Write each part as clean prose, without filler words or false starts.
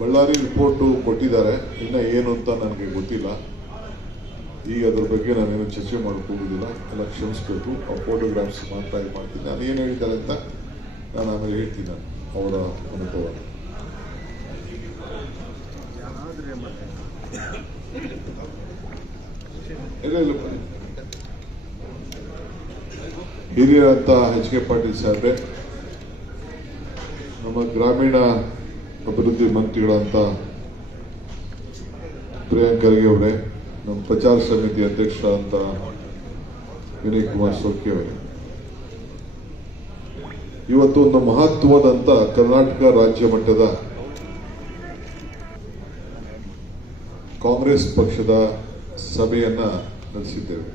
Ballari report ಕೊಟ್ಟಿದ್ದಾರೆ, ಇನ್ನು ಏನು ಅಂತ ನನಗೆ ಗೊತ್ತಿಲ್ಲ. ಈಗ ಅದ್ರ ಬಗ್ಗೆ ನಾನೇನು ಚರ್ಚೆ ಹೋಗುದಿಲ್ಲ, ಎಲ್ಲ ಕ್ಷಮಿಸಬೇಕು. ಆ ಫೋಟೋಗ್ರಾಫ್ಸ್ ಮಾತ್ರ ಇದು ಮಾಡ್ತೀನಿ. ನಾನು ಏನು ಹೇಳ್ತಾರೆ ಅಂತ ನಾನು ಆಮೇಲೆ ಹೇಳ್ತೀನಿ, ನಾನು ಅವರ ಅನುಭವ. ಇಲ್ಲ ಹಿರಿಯರಂತ ಎಚ್ ಕೆ ಪಾಟೀಲ್ ಸಾಹೇಬ್ರೆ, ನಮ್ಮ ಗ್ರಾಮೀಣ ಅಭಿವೃದ್ಧಿ ಮಂತ್ರಿಗಳಂತ ಪ್ರಿಯಾಂಕ್ ಖರ್ಗೆ ಅವರೇ, ನಮ್ಮ ಪ್ರಚಾರ ಸಮಿತಿ ಅಧ್ಯಕ್ಷರಾದಂಥ ವಿನಯ್ ಕುಮಾರ್ ಸೋರ್ಕೆ ಅವರೇ, ಇವತ್ತು ಒಂದು ಮಹತ್ವದಂತ ಕರ್ನಾಟಕ ರಾಜ್ಯ ಮಟ್ಟದ ಕಾಂಗ್ರೆಸ್ ಪಕ್ಷದ ಸಭೆಯನ್ನ ನಡೆಸಿದ್ದೇವೆ.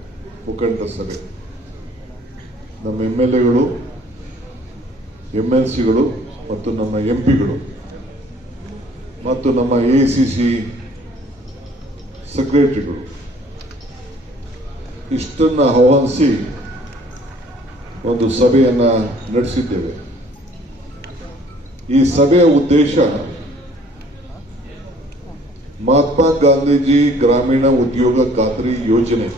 ಮುಖಂಡರ ಸಭೆ. ನಮ್ಮ MLAಗಳು, MLCಗಳು ಮತ್ತು ನಮ್ಮ MPಗಳು ಮತ್ತು ನಮ್ಮ ACC ಸೆಕ್ರೆಟರಿಗಳು ಇಷ್ಟನ್ನ ಆಹ್ವಾನಿಸಿ ಒಂದು ಸಭೆಯನ್ನ ನಡೆಸಿದ್ದೇವೆ. ಈ ಸಭೆಯ ಉದ್ದೇಶ ಮಹಾತ್ಮ ಗಾಂಧೀಜಿ ಗ್ರಾಮೀಣ ಉದ್ಯೋಗ ಖಾತ್ರಿ ಯೋಜನೆ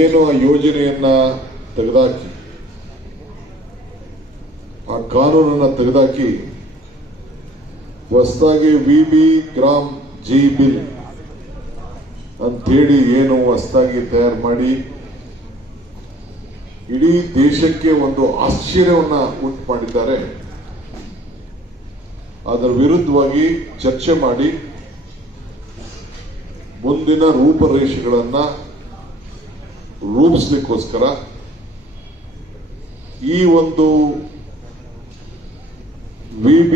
ಏನು, ಆ ಯೋಜನೆಯನ್ನ ತೆಗೆದಾಕಿ, ಆ ಕಾನೂನನ್ನ ತೆಗೆದಾಕಿ ಹೊಸದಾಗಿ VB ಗ್ರಾಮ್ ಜಿ ಬಿಲ್ ಅಂತೇಳಿ ಏನು ಹೊಸದಾಗಿ ತಯಾರು ಮಾಡಿ ಇಡೀ ದೇಶಕ್ಕೆ ಒಂದು ಆಶ್ಚರ್ಯವನ್ನ ಉಂಟು ಮಾಡಿದ್ದಾರೆ. ಅದರ ವಿರುದ್ಧವಾಗಿ ಚರ್ಚೆ ಮಾಡಿ ಮುಂದಿನ ರೂಪರೇಷೆಗಳನ್ನ ರೂಪಿಸಲಿಕ್ಕೋಸ್ಕರ ಈ ಒಂದು VB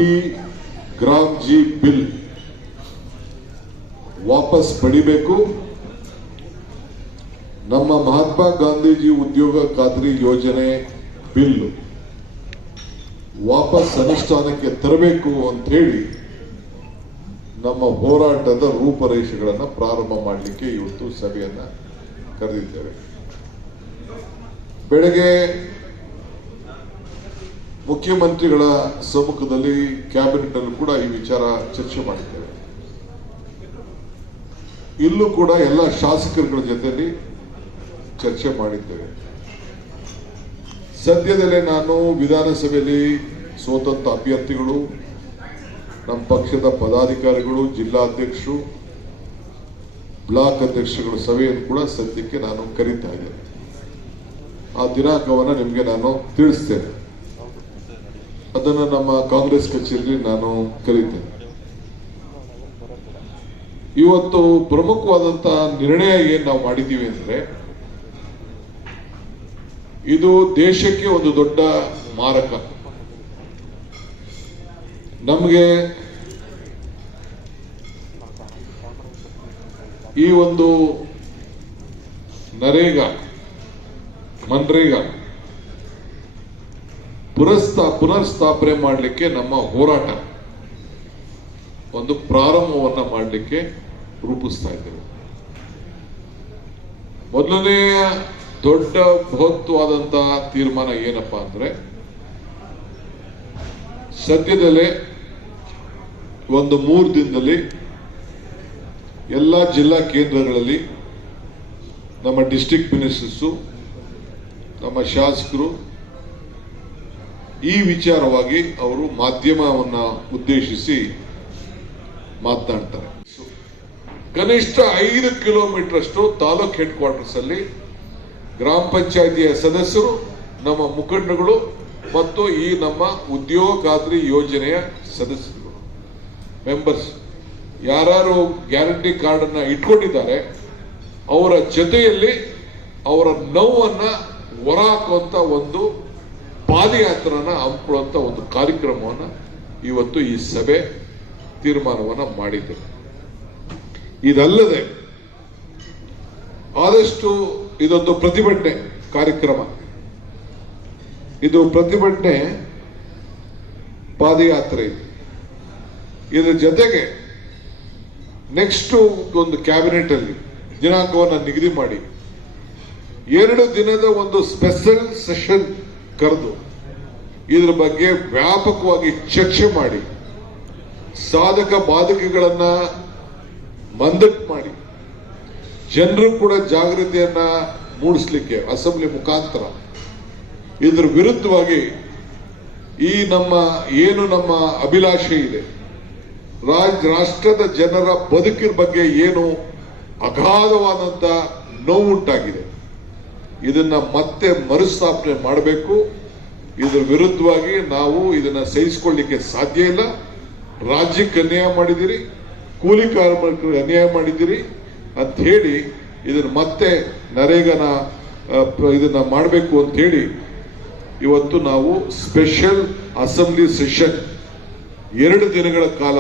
ಗ್ರಾಮ್ ಜಿ ಬಿಲ್ ವಾಪಸ್ ಪಡಿಬೇಕು, ನಮ್ಮ ಮಹಾತ್ಮ ಗಾಂಧೀಜಿ ಉದ್ಯೋಗ ಖಾತ್ರಿ ಯೋಜನೆ ಬಿಲ್ ವಾಪಸ್ ಅನುಷ್ಠಾನಕ್ಕೆ ತರಬೇಕು ಅಂತ ಹೇಳಿ ನಮ್ಮ ಹೋರಾಟದ ರೂಪರೇಷೆಗಳನ್ನು ಪ್ರಾರಂಭ ಮಾಡಲಿಕ್ಕೆ ಇವತ್ತು ಸಭೆಯನ್ನ ಕರೆದಿದ್ದೇವೆ. ಬೆಳಗ್ಗೆ ಮುಖ್ಯಮಂತ್ರಿಗಳ ಸಮ್ಮುಖದಲ್ಲಿ ಕ್ಯಾಬಿನೆಟ್ ಅಲ್ಲೂ ಕೂಡ ಈ ವಿಚಾರ ಚರ್ಚೆ ಮಾಡಿದ್ದೇವೆ. ಇಲ್ಲೂ ಕೂಡ ಎಲ್ಲ ಶಾಸಕರುಗಳ ಜೊತೆಯಲ್ಲಿ ಚರ್ಚೆ ಮಾಡಿದ್ದೇವೆ. ಸದ್ಯದಲ್ಲೇ ನಾನು ವಿಧಾನಸಭೆಯಲ್ಲಿ ಸ್ವತಂತ್ರ ಅಭ್ಯರ್ಥಿಗಳು, ನಮ್ಮ ಪಕ್ಷದ ಪದಾಧಿಕಾರಿಗಳು, ಜಿಲ್ಲಾಧ್ಯಕ್ಷರು, ಬ್ಲಾಕ್ ಅಧ್ಯಕ್ಷರುಗಳ ಸಭೆಯನ್ನು ಕೂಡ ಸದ್ಯಕ್ಕೆ ನಾನು ಕರೀತಾ ಇದ್ದೇನೆ. ಆ ದಿನಾಂಕವನ್ನು ನಿಮಗೆ ನಾನು ತಿಳಿಸ್ತೇನೆ. ಅದನ್ನು ನಮ್ಮ ಕಾಂಗ್ರೆಸ್ ಕಚೇರಿಯಲ್ಲಿ ನಾನು ಕರೀತೇನೆ. ಇವತ್ತು ಪ್ರಮುಖವಾದಂತಹ ನಿರ್ಣಯ ಏನು ನಾವು ಮಾಡಿದ್ದೀವಿ ಅಂದ್ರೆ, ಇದು ದೇಶಕ್ಕೆ ಒಂದು ದೊಡ್ಡ ಮಾರಕ. ನಮಗೆ ಈ ಒಂದು ನರೇಗಾ, ಮನ್ರೇಗಾ ಪುನರ್ಸ್ಥಾಪನೆ ಮಾಡಲಿಕ್ಕೆ ನಮ್ಮ ಹೋರಾಟ ಒಂದು ಪ್ರಾರಂಭವನ್ನ ಮಾಡಲಿಕ್ಕೆ ರೂಪಿಸ್ತಾ ಇದ್ದೇವೆ. ಮೊದಲನೆಯ ದೊಡ್ಡ ಬೃಹತ್ವಾದಂತಹ ತೀರ್ಮಾನ ಏನಪ್ಪಾ ಅಂದ್ರೆ, ಸದ್ಯದಲ್ಲೇ ಒಂದು 3 ದಿನದಲ್ಲಿ ಎಲ್ಲ ಜಿಲ್ಲಾ ಕೇಂದ್ರಗಳಲ್ಲಿ ನಮ್ಮ ಡಿಸ್ಟ್ರಿಕ್ಟ್ ಮಿನಿಸ್ಟರ್ಸು, ನಮ್ಮ ಶಾಸಕರು ಈ ವಿಚಾರವಾಗಿ ಅವರು ಮಾಧ್ಯಮವನ್ನ ಉದ್ದೇಶಿಸಿ ಮಾತನಾಡ್ತಾರೆ. ಕನಿಷ್ಠ 5 ಕಿಲೋಮೀಟರ್ ಅಷ್ಟು ತಾಲೂಕ್ ಹೆಡ್ ಕ್ವಾರ್ಟರ್ಸ್ ಅಲ್ಲಿ ಗ್ರಾಮ ಪಂಚಾಯಿತಿಯ ಸದಸ್ಯರು, ನಮ್ಮ ಮುಖಂಡಗಳು ಮತ್ತು ಈ ನಮ್ಮ ಉದ್ಯೋಗ ಖಾತ್ರಿ ಯೋಜನೆಯ ಸದಸ್ಯರು, ಮೆಂಬರ್ಸ್ ಯಾರು ಗ್ಯಾರಂಟಿ ಕಾರ್ಡ್ ಅನ್ನ ಇಟ್ಕೊಂಡಿದ್ದಾರೆ ಅವರ ಜೊತೆಯಲ್ಲಿ ಅವರ ನೋವನ್ನ ಹೊರಹಾಕುವಂತ ಒಂದು ಪಾದಯಾತ್ರನ ಹಮ್ಮಿಕೊಳ್ಳುವಂತ ಒಂದು ಕಾರ್ಯಕ್ರಮವನ್ನ ಇವತ್ತು ಈ ಸಭೆ ತೀರ್ಮಾನವನ್ನ ಮಾಡಿದೆ. ಇದಲ್ಲದೆ ಆದಷ್ಟು ಇದೊಂದು ಪ್ರತಿಭಟನೆ ಕಾರ್ಯಕ್ರಮ, ಇದು ಪ್ರತಿಭಟನೆ ಪಾದಯಾತ್ರೆ. ಇದರ ಜೊತೆಗೆ ನೆಕ್ಸ್ಟ್ ಒಂದು ಕ್ಯಾಬಿನೆಟ್ ಅಲ್ಲಿ ದಿನಾಂಕವನ್ನು ನಿಗದಿ ಮಾಡಿ 2 ದಿನದ ಒಂದು ಸ್ಪೆಷಲ್ ಸೆಷನ್ ಕರೆದು ಇದ್ರ ಬಗ್ಗೆ ವ್ಯಾಪಕವಾಗಿ ಚರ್ಚೆ ಮಾಡಿ ಸಾಧಕ ಬಾಧಕಗಳನ್ನ ಮಂದಟ್ ಮಾಡಿ ಜನರು ಕೂಡ ಜಾಗೃತಿಯನ್ನ ಮೂಡಿಸ್ಲಿಕ್ಕೆ ಅಸೆಂಬ್ಲಿ ಮುಖಾಂತರ ಇದ್ರ ವಿರುದ್ಧವಾಗಿ ಈ ನಮ್ಮ ಅಭಿಲಾಷೆ ಇದೆ, ರಾಷ್ಟ್ರದ ಜನರ ಬದುಕಿನ ಬಗ್ಗೆ ಏನು ಅಗಾಧವಾದಂತ ನೋವುಂಟಾಗಿದೆ, ಇದನ್ನ ಮತ್ತೆ ಮರುಸ್ಥಾಪನೆ ಮಾಡಬೇಕು. ಇದರ ವಿರುದ್ಧವಾಗಿ ನಾವು ಇದನ್ನ ಸಹಿಸಿಕೊಳ್ಳಿಕ್ಕೆ ಸಾಧ್ಯ ಇಲ್ಲ. ರಾಜ್ಯಕ್ಕೆ ಅನ್ಯಾಯ ಮಾಡಿದಿರಿ, ಕೂಲಿ ಕಾರ್ಮಿಕರಿಗೆ ಅನ್ಯಾಯ ಮಾಡಿದಿರಿ ಅಂತ ಹೇಳಿ ಇದನ್ನ ಮತ್ತೆ ನರೇಗಾನ ಇದನ್ನ ಮಾಡಬೇಕು ಅಂತ ಹೇಳಿ ಇವತ್ತು ನಾವು ಸ್ಪೆಷಲ್ ಅಸೆಂಬ್ಲಿ ಸೆಷನ್ 2 ದಿನಗಳ ಕಾಲ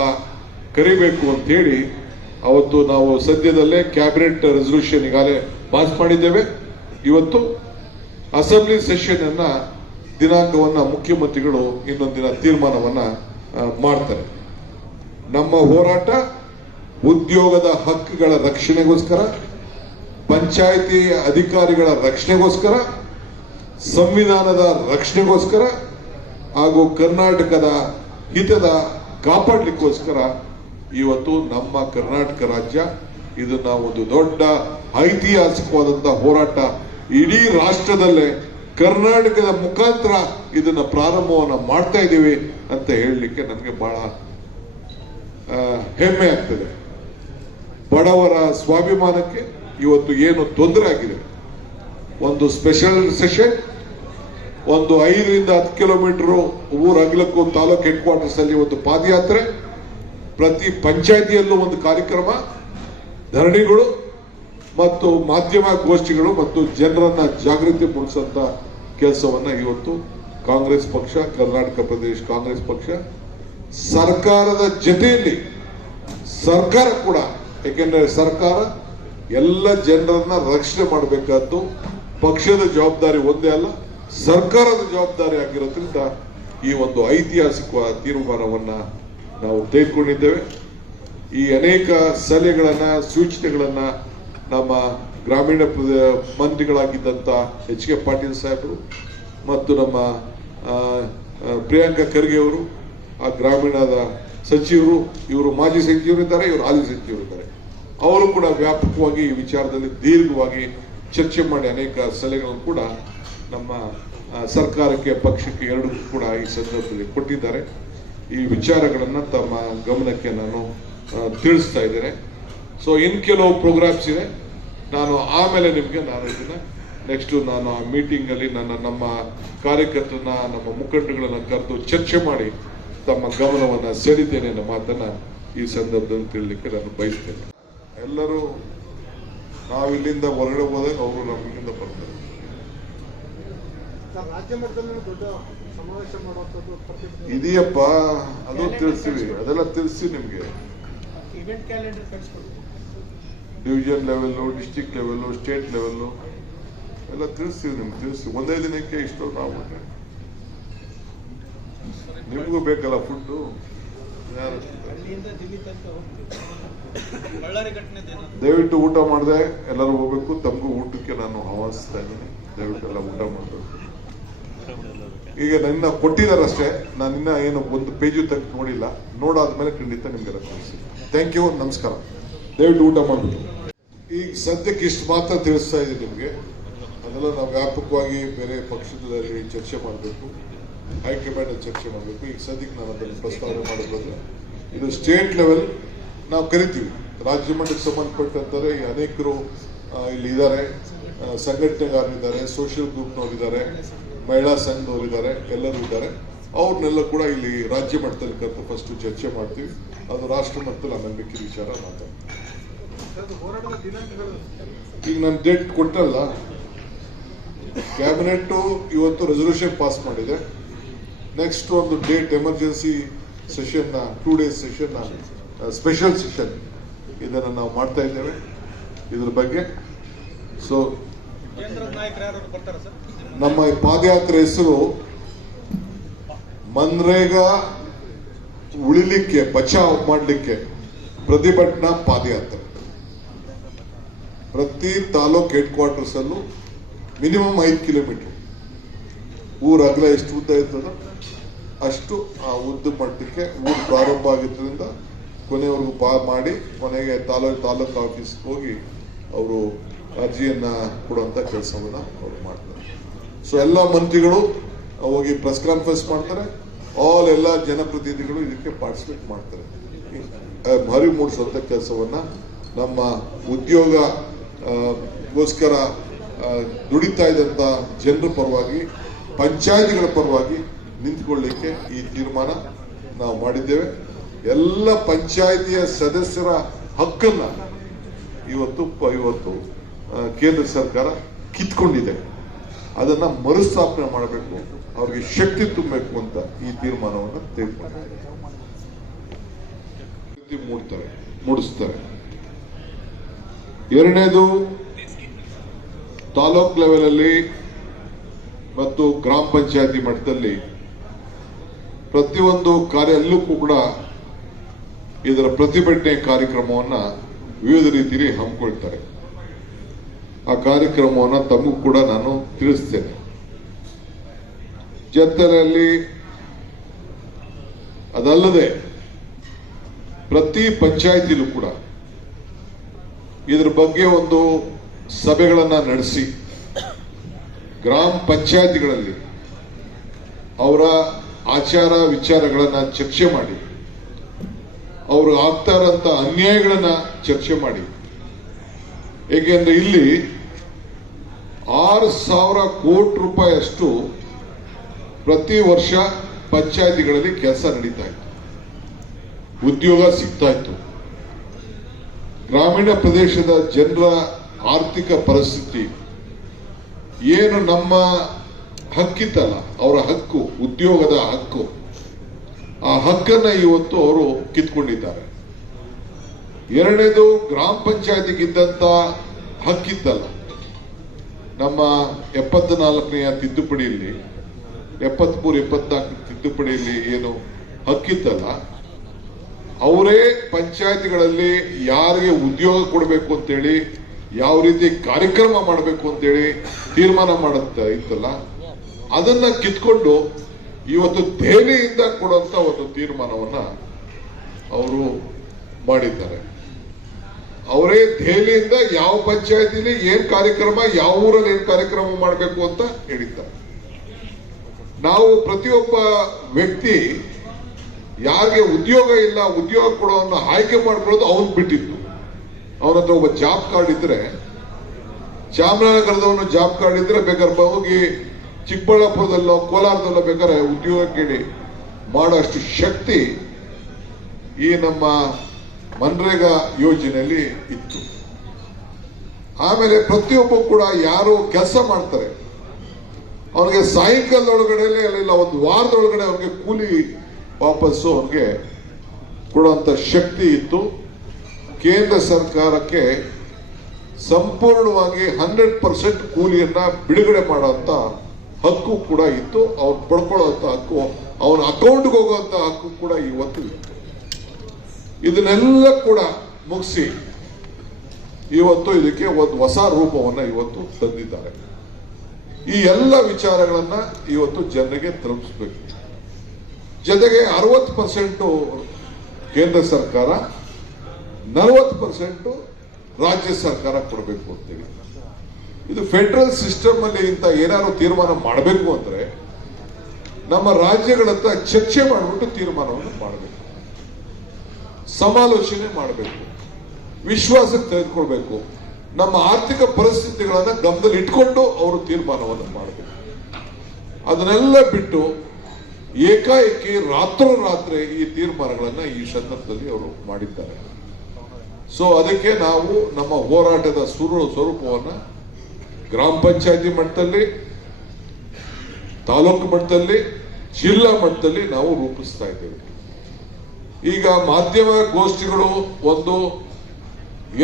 ಕರಿಬೇಕು ಅಂತ ಹೇಳಿ ಅವತ್ತು ನಾವು ಸದ್ಯದಲ್ಲೇ ಕ್ಯಾಬಿನೆಟ್ ರೆಸಲ್ಯೂಷನ್ ಈಗಾಗಲೇ ಪಾಸ್ ಮಾಡಿದ್ದೇವೆ. ಇವತ್ತು ಅಸೆಂಬ್ಲಿ ಸೆಷನ್ ಅನ್ನ ದಿನಾಂಕವನ್ನ ಮುಖ್ಯಮಂತ್ರಿಗಳು ಇನ್ನೊಂದಿನ ತೀರ್ಮಾನವನ್ನ ಮಾಡ್ತಾರೆ. ನಮ್ಮ ಹೋರಾಟ ಉದ್ಯೋಗದ ಹಕ್ಕುಗಳ ರಕ್ಷಣೆಗೋಸ್ಕರ, ಪಂಚಾಯಿತಿ ಅಧಿಕಾರಿಗಳ ರಕ್ಷಣೆಗೋಸ್ಕರ, ಸಂವಿಧಾನದ ರಕ್ಷಣೆಗೋಸ್ಕರ ಹಾಗೂ ಕರ್ನಾಟಕದ ಹಿತದ ಕಾಪಾಡಲಿಕ್ಕೋಸ್ಕರ ಇವತ್ತು ನಮ್ಮ ಕರ್ನಾಟಕ ರಾಜ್ಯ ಇದನ್ನ ಒಂದು ದೊಡ್ಡ ಐತಿಹಾಸಿಕವಾದಂತಹ ಹೋರಾಟ ಇಡೀ ರಾಷ್ಟ್ರದಲ್ಲೇ ಕರ್ನಾಟಕದ ಮುಖಾಂತರ ಇದನ್ನ ಪ್ರಾರಂಭವನ್ನ ಮಾಡ್ತಾ ಇದ್ದೀವಿ ಅಂತ ಹೇಳಲಿಕ್ಕೆ ನನಗೆ ಬಹಳ ಹೆಮ್ಮೆ ಆಗ್ತದೆ. ಬಡವರ ಸ್ವಾಭಿಮಾನಕ್ಕೆ ಇವತ್ತು ಏನು ತೊಂದರೆ ಆಗಿದೆ, ಒಂದು ಸ್ಪೆಷಲ್ ಸೆಷನ್, ಒಂದು 5 ರಿಂದ 10 ಕಿಲೋಮೀಟರ್ ಊರ ಅಗಲಕ್ಕೂ ತಾಲೂಕು ಹೆಡ್ ಕ್ವಾರ್ಟರ್ಸ್ ಅಲ್ಲಿ ಒಂದು ಪಾದಯಾತ್ರೆ, ಪ್ರತಿ ಪಂಚಾಯಿತಿಯಲ್ಲೂ ಒಂದು ಕಾರ್ಯಕ್ರಮ, ಧರಣಿಗಳು ಮತ್ತು ಮಾಧ್ಯಮ ಗೋಷ್ಠಿಗಳು ಮತ್ತು ಜನರನ್ನ ಜಾಗೃತಿ ಮೂಡಿಸುವಂತ ಕೆಲಸವನ್ನ ಇವತ್ತು ಕಾಂಗ್ರೆಸ್ ಪಕ್ಷ, ಕರ್ನಾಟಕ ಪ್ರದೇಶ ಕಾಂಗ್ರೆಸ್ ಪಕ್ಷ ಸರ್ಕಾರದ ಜೊತೆಯಲ್ಲಿ ಸರ್ಕಾರ ಕೂಡ, ಯಾಕೆಂದ್ರೆ ಸರ್ಕಾರ ಎಲ್ಲ ಜನರನ್ನ ರಕ್ಷಣೆ ಮಾಡಬೇಕಾದ್ದು ಪಕ್ಷದ ಜವಾಬ್ದಾರಿ ಒಂದೇ ಅಲ್ಲ, ಸರ್ಕಾರದ ಜವಾಬ್ದಾರಿ ಆಗಿರೋದ್ರಿಂದ ಈ ಒಂದು ಐತಿಹಾಸಿಕ ತೀರ್ಮಾನವನ್ನ ನಾವು ತೆಗೆದುಕೊಂಡಿದ್ದೇವೆ. ಈ ಅನೇಕ ಸಲಹೆಗಳನ್ನ, ಸೂಚನೆಗಳನ್ನ ನಮ್ಮ ಗ್ರಾಮೀಣ ಮಂತ್ರಿಗಳಾಗಿದ್ದಂತ ಎಚ್ ಕೆ ಪಾಟೀಲ್ ಸಾಹೇಬರು ಮತ್ತು ನಮ್ಮ ಪ್ರಿಯಾಂಕಾ ಖರ್ಗೆ ಅವರು, ಆ ಗ್ರಾಮೀಣದ ಸಚಿವರು, ಇವರು ಮಾಜಿ ಸಚಿವರಿದ್ದಾರೆ, ಇವರು ಹಾಲಿ ಸಚಿವರಿದ್ದಾರೆ, ಅವರು ಕೂಡ ವ್ಯಾಪಕವಾಗಿ ಈ ವಿಚಾರದಲ್ಲಿ ದೀರ್ಘವಾಗಿ ಚರ್ಚೆ ಮಾಡಿ ಅನೇಕ ಸಲಹೆಗಳನ್ನು ಕೂಡ ನಮ್ಮ ಸರ್ಕಾರಕ್ಕೆ, ಪಕ್ಷಕ್ಕೆ ಎರಡಕ್ಕೂ ಕೂಡ ಈ ಸಂದರ್ಭದಲ್ಲಿ ಕೊಟ್ಟಿದ್ದಾರೆ. ಈ ವಿಚಾರಗಳನ್ನ ತಮ್ಮ ಗಮನಕ್ಕೆ ನಾನು ತಿಳಿಸ್ತಾ ಇದ್ದೇನೆ. ಸೊ ಇನ್ ಕೆಲವು ಪ್ರೋಗ್ರಾಮ್ಸ್ ಇದೆ, ನಾನು ಆಮೇಲೆ ನಿಮಗೆ ಇದನ್ನ ನೆಕ್ಸ್ಟ್ ನಾನು ಆ ಮೀಟಿಂಗ್ ಅಲ್ಲಿ ನಮ್ಮ ಕಾರ್ಯಕರ್ತರನ್ನ, ನಮ್ಮ ಮುಖಂಡಗಳನ್ನ ಕರೆದು ಚರ್ಚೆ ಮಾಡಿ ತಮ್ಮ ಗಮನವನ್ನ ಸೆಳೆದಿದ್ದೇನೆ ಅನ್ನೋ ಮಾತನ್ನ ಈ ಸಂದರ್ಭದಲ್ಲಿ ತಿಳಿಲಿಕ್ಕೆ ನಾನು ಬಯಸ್ತೇನೆ. ಎಲ್ಲರೂ ನಾವಿಲ್ಲಿಂದ ಹೊರಗಡೆ ಹೋದಾಗ ಅವರು ನಮ್ಮಿಂದ ಬರ್ತಾರೆ. ಇದೆಯಪ್ಪ, ಅದು ತಿಳಿಸ್ತೀವಿ, ಅದೆಲ್ಲ ತಿಳಿಸ್ತೀವಿ ನಿಮ್ಗೆ. Division level, district level, state level ಎಲ್ಲ ತಿಳಿಸ್ತೀವಿ ನಿಮ್ಗೆ, ತಿಳಿಸ್ತೀವಿ. ಒಂದೇ ದಿನಕ್ಕೆ ಇಷ್ಟು ನಾವು ನಿಮಗೂ ಬೇಕಲ್ಲ ಫುಡ್ಡು. ದಯವಿಟ್ಟು ಊಟ ಮಾಡದೆ ಎಲ್ಲರೂ ಹೋಗ್ಬೇಕು. ತಮಗೂ ಊಟಕ್ಕೆ ನಾನು ಆಹ್ವಾನಿಸ್ತಾ ಇದ್ದೀನಿ, ದಯವಿಟ್ಟು ಎಲ್ಲ ಊಟ ಮಾಡಬೇಕು. ಈಗ ನನ್ನ ಕೊಟ್ಟಿದ್ದಾರಷ್ಟೇ, ನಾನು ಇನ್ನ ಏನು ಒಂದು ಪೇಜು ತೆಗೆದು ನೋಡಿಲ್ಲ, ನೋಡಾದ್ಮೇಲೆ ಖಂಡಿತ ನಿಮ್ಗೆಲ್ಲ ತಿಳಿಸ್ತೀನಿ. ಥ್ಯಾಂಕ್ ಯು, ನಮಸ್ಕಾರ. ದಯವಿಟ್ಟು ಊಟ ಮಾಡ್ಬಿಟ್ಟು. ಈಗ ಸದ್ಯಕ್ಕೆ ಇಷ್ಟು ಮಾತ್ರ ತಿಳಿಸ್ತಾ ಇದ್ದೀನಿ ನಿಮಗೆ. ಅದೆಲ್ಲ ನಾವು ವ್ಯಾಪಕವಾಗಿ ಬೇರೆ ಪಕ್ಷದಲ್ಲಿ ಚರ್ಚೆ ಮಾಡಬೇಕು, ಹೈಕಮಾಂಡ್ ಚರ್ಚೆ ಮಾಡಬೇಕು. ಈಗ ಸದ್ಯಕ್ಕೆ ನಾನು ಅದನ್ನು ಪ್ರಸ್ತಾವನೆ ಮಾಡಬಹುದು. ಇದು ಸ್ಟೇಟ್ ಲೆವೆಲ್ ನಾವು ಕರಿತೀವಿ. ರಾಜ್ಯ ಮಟ್ಟಕ್ಕೆ ಸಂಬಂಧಪಟ್ಟಂತಾರೆ ಅನೇಕರು ಇಲ್ಲಿ ಇದ್ದಾರೆ, ಸಂಘಟನೆಗಾರರಿದ್ದಾರೆ, ಸೋಷಿಯಲ್ ಗ್ರೂಪ್ನವರಿದ್ದಾರೆ, ಮಹಿಳಾ ಸಂಘದವರಿದ್ದಾರೆ, ಎಲ್ಲರೂ ಇದ್ದಾರೆ. ಅವ್ರನ್ನೆಲ್ಲ ಕೂಡ ಇಲ್ಲಿ ರಾಜ್ಯ ಮಟ್ಟದಲ್ಲಿ ಕರೆದು ಫಸ್ಟ್ ಚರ್ಚೆ ಮಾಡ್ತೀವಿ. ಅದು ರಾಷ್ಟ್ರ ಮಟ್ಟದಲ್ಲಿ ಆಮೇಲೆ ಮಿಕ್ಕಿದ ವಿಚಾರ ಮಾತಾಡ್ತೀವಿ. ಈಗ ನಾನು ಡೇಟ್ ಕೊಟ್ಟಲ್ಲ, ಕ್ಯಾಬಿನೆಟ್ ಇವತ್ತು ರೆಸಲ್ಯೂಷನ್ ಪಾಸ್ ಮಾಡಿದೆ. ನೆಕ್ಸ್ಟ್ ಒಂದು date emergency session, 2 days session, special session ಇದನ್ನು ನಾವು ಮಾಡ್ತಾ ಇದ್ದೇವೆ ಇದ್ರ ಬಗ್ಗೆ. ಸೊ ನಮ್ಮ ಈ ಪಾದಯಾತ್ರೆ ಹೆಸರು ಮನ್ರೇಗಾ ಉಳಿಲಿಕ್ಕೆ, ಬಚಾವ್ ಮಾಡಲಿಕ್ಕೆ ಪ್ರತಿಭಟನಾ ಪಾದಯಾತ್ರೆ. ಪ್ರತಿ ತಾಲೂಕ್ ಹೆಡ್ ಕ್ವಾರ್ಟರ್ಸ್ ಅಲ್ಲೂ ಮಿನಿಮಮ್ 5 ಕಿಲೋಮೀಟರ್ ಊರ ಅಗಲ ಎಷ್ಟು ಉದ್ದ ಇರ್ತದ ಅಷ್ಟು ಆ ಉದ್ದ ಮಟ್ಟಕ್ಕೆ ಊರು ಪ್ರಾರಂಭ ಆಗಿದ್ದರಿಂದ ಕೊನೆವರೆಗೂ ಮಾಡಿ ಕೊನೆಗೆ ತಾಲೂಕು ಆಫೀಸ್ಗೆ ಹೋಗಿ ಅವರು ಅರ್ಜಿಯನ್ನು ಕೊಡುವಂಥ ಕೆಲಸವನ್ನು ಅವರು ಮಾಡ್ತಾರೆ. ಸೊ ಎಲ್ಲ ಮಂತ್ರಿಗಳು ಹೋಗಿ ಪ್ರೆಸ್ ಕಾನ್ಫರೆನ್ಸ್ ಮಾಡ್ತಾರೆ, ಎಲ್ಲ ಜನಪ್ರತಿನಿಧಿಗಳು ಇದಕ್ಕೆ ಪಾರ್ಟಿಸಿಪೇಟ್ ಮಾಡ್ತಾರೆ. ಅರಿವು ಮೂಡಿಸುವಂಥ ಕೆಲಸವನ್ನು ನಮ್ಮ ಉದ್ಯೋಗಗೋಸ್ಕರ ದುಡಿತಾ ಇದ್ದಂಥ ಜನರ ಪರವಾಗಿ, ಪಂಚಾಯತಿಗಳ ಪರವಾಗಿ ನಿಂತ್ಕೊಳ್ಳಿಕ್ಕೆ ಈ ತೀರ್ಮಾನ ನಾವು ಮಾಡಿದ್ದೇವೆ. ಎಲ್ಲ ಪಂಚಾಯಿತಿಯ ಸದಸ್ಯರ ಹಕ್ಕನ್ನ ಇವತ್ತು ಕೇಂದ್ರ ಸರ್ಕಾರ ಕಿತ್ಕೊಂಡಿದೆ. ಅದನ್ನ ಮರುಸ್ಥಾಪನೆ ಮಾಡಬೇಕು, ಅವ್ರಿಗೆ ಶಕ್ತಿ ತುಂಬಬೇಕು ಅಂತ ಈ ತೀರ್ಮಾನವನ್ನು ತೆಗೆದುಕೊಂಡಿದ್ದಾರೆ, ಮೂಡಿಸ್ತಾರೆ. ಎರಡನೇದು, ತಾಲೂಕ್ ಲೆವೆಲ್ ಅಲ್ಲಿ ಮತ್ತು ಗ್ರಾಮ ಪಂಚಾಯತಿ ಮಟ್ಟದಲ್ಲಿ ಪ್ರತಿಯೊಂದು ಅಲ್ಲೂ ಕೂಡ ಇದರ ಪ್ರತಿಭಟನೆ ಕಾರ್ಯಕ್ರಮವನ್ನು ವಿವಿಧ ರೀತಿಯಲ್ಲಿ ಹಮ್ಮಿಕೊಳ್ತಾರೆ. ಆ ಕಾರ್ಯಕ್ರಮವನ್ನು ತಮಗೂ ಕೂಡ ನಾನು ತಿಳಿಸ್ತೇನೆ. ಜೊತೆಯಲ್ಲಿ ಅದಲ್ಲದೆ ಪ್ರತಿ ಪಂಚಾಯಿತಿಲೂ ಕೂಡ ಇದರ ಬಗ್ಗೆ ಒಂದು ಸಭೆಗಳನ್ನು ನಡೆಸಿ ಗ್ರಾಮ ಪಂಚಾಯಿತಿಗಳಲ್ಲಿ ಅವರ ಆಚಾರ ವಿಚಾರಗಳನ್ನು ಚರ್ಚೆ ಮಾಡಿ, ಅವರು ಆಗ್ತಾ ಇರೋಂಥ ಅನ್ಯಾಯಗಳನ್ನ ಚರ್ಚೆ ಮಾಡಿ. ಏಕೆಂದ್ರೆ ಇಲ್ಲಿ 6,000 ಕೋಟಿ ರೂಪಾಯಿ ಅಷ್ಟು ಪ್ರತಿ ವರ್ಷ ಪಂಚಾಯಿತಿಗಳಲ್ಲಿ ಕೆಲಸ ನಡೀತಾ ಇತ್ತು, ಉದ್ಯೋಗ ಸಿಗ್ತಾ ಇತ್ತು. ಗ್ರಾಮೀಣ ಪ್ರದೇಶದ ಜನರ ಆರ್ಥಿಕ ಪರಿಸ್ಥಿತಿ ಏನು ನಮ್ಮ ಹಕ್ಕಿತ್ತಲ್ಲ, ಅವರ ಹಕ್ಕು, ಉದ್ಯೋಗದ ಹಕ್ಕು, ಆ ಹಕ್ಕನ್ನ ಇವತ್ತು ಅವರು ಕಿತ್ಕೊಂಡಿದ್ದಾರೆ. ಎರಡನೇದು, ಗ್ರಾಮ ಪಂಚಾಯತಿಗಿದ್ದಂತ ಹಕ್ಕಿತ್ತಲ್ಲ, ನಮ್ಮ 74ನೇ ತಿದ್ದುಪಡಿಯಲ್ಲಿ 73-74 ತಿದ್ದುಪಡಿಯಲ್ಲಿ ಏನು ಹಕ್ಕಿತ್ತಲ್ಲ, ಅವರೇ ಪಂಚಾಯತಿಗಳಲ್ಲಿ ಯಾರಿಗೆ ಉದ್ಯೋಗ ಕೊಡಬೇಕು ಅಂತೇಳಿ, ಯಾವ ರೀತಿ ಕಾರ್ಯಕ್ರಮ ಮಾಡಬೇಕು ಅಂತೇಳಿ ತೀರ್ಮಾನ ಮಾಡುತ್ತಾ ಇತ್ತಲ್ಲ, ಅದನ್ನ ಕಿತ್ಕೊಂಡು ಇವತ್ತು ದೆಹಲಿಯಿಂದ ಕೊಡುವಂತ ಒಂದು ತೀರ್ಮಾನವನ್ನ ಅವರು ಮಾಡಿದ್ದಾರೆ. ಅವರೇ ದೆಹಲಿಯಿಂದ ಯಾವ ಪಂಚಾಯತಿಲಿ ಏನ್ ಕಾರ್ಯಕ್ರಮ, ಯಾವ ಊರಲ್ಲಿ ಏನ್ ಕಾರ್ಯಕ್ರಮ ಮಾಡಬೇಕು ಅಂತ ಹೇಳಿದ್ದಾರೆ. ನಾವು ಪ್ರತಿಯೊಬ್ಬ ವ್ಯಕ್ತಿ ಯಾರಿಗೆ ಉದ್ಯೋಗ ಇಲ್ಲ, ಉದ್ಯೋಗ ಕೊಡೋವನ್ನ ಆಯ್ಕೆ ಮಾಡ್ಕೊಳ್ಳೋದು ಅವನ್ ಬಿಟ್ಟಿತ್ತು. ಅವನ ಹತ್ರ ಒಬ್ಬ ಜಾಬ್ ಕಾರ್ಡ್ ಇದ್ರೆ, ಚಾಮರಾಜನಗರದವನು ಜಾಬ್ ಕಾರ್ಡ್ ಇದ್ರೆ ಬೇಕಾದ್ರೆ ಹೋಗಿ ಚಿಕ್ಕಬಳ್ಳಾಪುರದಲ್ಲೋ ಕೋಲಾರದಲ್ಲೋ ಬೇಕಾದ್ರೆ ಉದ್ಯೋಗ ಕೇಳಿ ಮಾಡೋ ಅಷ್ಟು ಶಕ್ತಿ ಈ ನಮ್ಮ ಮನ್ರೇಗಾ ಯೋಜನೆಯಲ್ಲಿ ಇತ್ತು. ಆಮೇಲೆ ಪ್ರತಿಯೊಬ್ಬ ಕೂಡ ಯಾರು ಕೆಲಸ ಮಾಡ್ತಾರೆ ಅವ್ರಿಗೆ ಸಾಯಂಕಾಲದೊಳಗಡೆ ಇಲ್ಲ ಒಂದು ವಾರದೊಳಗಡೆ ಅವ್ರಿಗೆ ಕೂಲಿ ವಾಪಸ್ಸು ಅವ್ರಿಗೆ ಕೊಡುವಂತ ಶಕ್ತಿ ಇತ್ತು. ಕೇಂದ್ರ ಸರ್ಕಾರಕ್ಕೆ ಸಂಪೂರ್ಣವಾಗಿ 100% ಕೂಲಿಯನ್ನ ಬಿಡುಗಡೆ ಮಾಡುವಂತ ಹಕ್ಕು ಕೂಡ ಇತ್ತು. ಅವ್ರು ಪಡ್ಕೊಳ್ಳುವಂತ ಹಕ್ಕು, ಅವನ ಅಕೌಂಟ್ಗೆ ಹೋಗುವಂತ ಹಕ್ಕು ಕೂಡ ಇವತ್ತು ಇತ್ತು. ಇದನ್ನೆಲ್ಲ ಕೂಡ ಮುಗಿಸಿ ಇವತ್ತು ಇದಕ್ಕೆ ಒಂದು ಹೊಸ ರೂಪವನ್ನ ಇವತ್ತು ತಂದಿದ್ದಾರೆ. ಈ ಎಲ್ಲ ವಿಚಾರಗಳನ್ನ ಇವತ್ತು ಜನರಿಗೆ ತಲುಪಿಸಬೇಕು. ಜೊತೆಗೆ 60% ಕೇಂದ್ರ ಸರ್ಕಾರ, 40% ರಾಜ್ಯ ಸರ್ಕಾರ ಕೊಡಬೇಕು ಅಂತೇಳಿ. ಇದು ಫೆಡರಲ್ ಸಿಸ್ಟಮ್ ಅಲ್ಲಿ ಇಂತ ಏನಾದ್ರು ತೀರ್ಮಾನ ಮಾಡಬೇಕು ಅಂದ್ರೆ ನಮ್ಮ ರಾಜ್ಯಗಳ ಹತ್ರ ಚರ್ಚೆ ಮಾಡಿಬಿಟ್ಟು ತೀರ್ಮಾನವನ್ನು ಮಾಡಬೇಕು, ಸಮಾಲೋಚನೆ ಮಾಡಬೇಕು, ವಿಶ್ವಾಸಕ್ಕೆ ತೆಗೆದುಕೊಳ್ಬೇಕು. ನಮ್ಮ ಆರ್ಥಿಕ ಪರಿಸ್ಥಿತಿಗಳನ್ನ ಗಮನದಲ್ಲಿ ಇಟ್ಕೊಂಡು ಅವರು ತೀರ್ಮಾನವನ್ನು ಮಾಡಬೇಕು. ಅದನ್ನೆಲ್ಲ ಬಿಟ್ಟು ಏಕಾಏಕಿ ರಾತ್ರೋರಾತ್ರಿ ಈ ತೀರ್ಮಾನಗಳನ್ನ ಈ ಸಂದರ್ಭದಲ್ಲಿ ಅವರು ಮಾಡಿದ್ದಾರೆ. ಸೊ ಅದಕ್ಕೆ ನಾವು ನಮ್ಮ ಹೋರಾಟದ ಸ್ವರೂಪವನ್ನ ಗ್ರಾಮ ಪಂಚಾಯತಿ ಮಟ್ಟದಲ್ಲಿ, ತಾಲೂಕು ಮಟ್ಟದಲ್ಲಿ, ಜಿಲ್ಲಾ ಮಟ್ಟದಲ್ಲಿ ನಾವು ರೂಪಿಸ್ತಾ ಇದ್ದೇವೆ. ಈಗ ಮಾಧ್ಯಮ ಗೋಷ್ಠಿಗಳು ಒಂದು,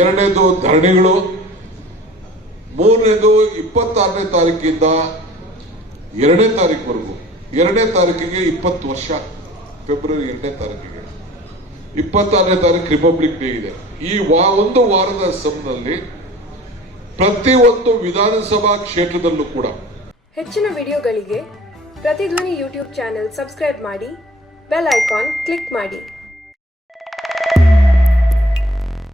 ಎರಡನೇದು ಧರಣಿಗಳು, ಮೂರನೇದು 26ನೇ ತಾರೀಕಿಂದ 2ನೇ ತಾರೀಕುವರೆಗೂ. 2ನೇ ತಾರೀಕಿಗೆ 20 ವರ್ಷ, ಫೆಬ್ರವರಿ 2ನೇ ತಾರೀಕಿಗೆ. 26ನೇ ತಾರೀಕು ರಿಪಬ್ಲಿಕ್ ಡೇ ಇದೆ. ಈ ಒಂದು ವಾರದ ಸಮಯದಲ್ಲಿ ಪ್ರತಿಯೊಂದು ವಿಧಾನಸಭಾ ಕ್ಷೇತ್ರದಲ್ಲೂ ಕೂಡ ಹೆಚ್ಚಿನ ವಿಡಿಯೋಗಳಿಗೆ ಪ್ರತಿಧ್ವನಿ ಯೂಟ್ಯೂಬ್ ಚಾನೆಲ್ ಸಬ್ಸ್ಕ್ರೈಬ್ ಮಾಡಿ, ಬೆಲ್ ಐಕಾನ್ ಕ್ಲಿಕ್ ಮಾಡಿ.